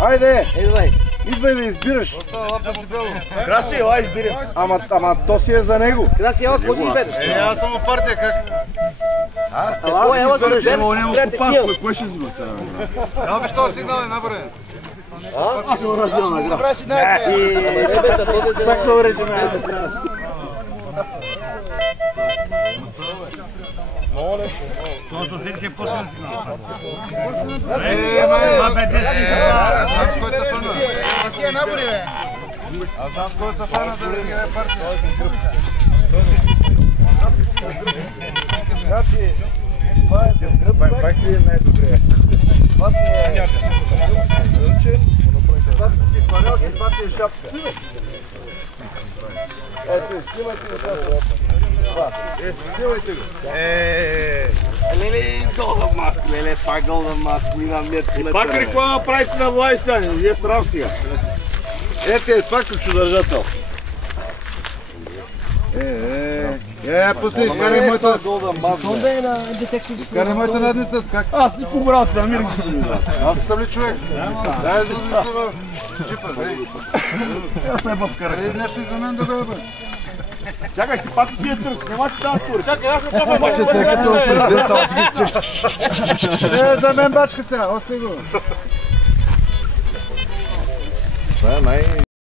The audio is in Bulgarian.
Айде! Идвай. Идвай да избираш. Остава лапа дебело. Краси, ела избирам. Ама то си е за него. Краси, ела, какво си избереш? Аз съм в партия, как? Какво ела си да вземеш? Кой ще взима? Ела, що сигнал е набре? Аз съм раздел на град. Ребята, дойдете. Как се уреди на Тото всички е после сигнал. Това бе 10 сигнал. Аз знам с кой са фана. А ти е набори, бе. Аз знам с кой са фана да ви грае партия. Пак ли е най-добре? Това ти фанелки, това ти е шапка. Ето, снимайте го това. Снимайте го. Леле, с Golden Mask, леле, това Golden Mask, имам мет. Пак реклама правите на властта, вие срам сега. Ето е това ключодържател. Пусти, изкарай моята... Изкарай моята надница, как? Аз ти побрал, това мир ги си. Аз съм ли човек? Дай да излиза в джипа, дай. Аз не бъв карай. Дай нещо и за мен да го ебе. Чакай, ти пак ти е търс, нема ти тази тури. Чакай, аз не това Обаче тъй като президент, само за мен бачка сега, остай го. Това е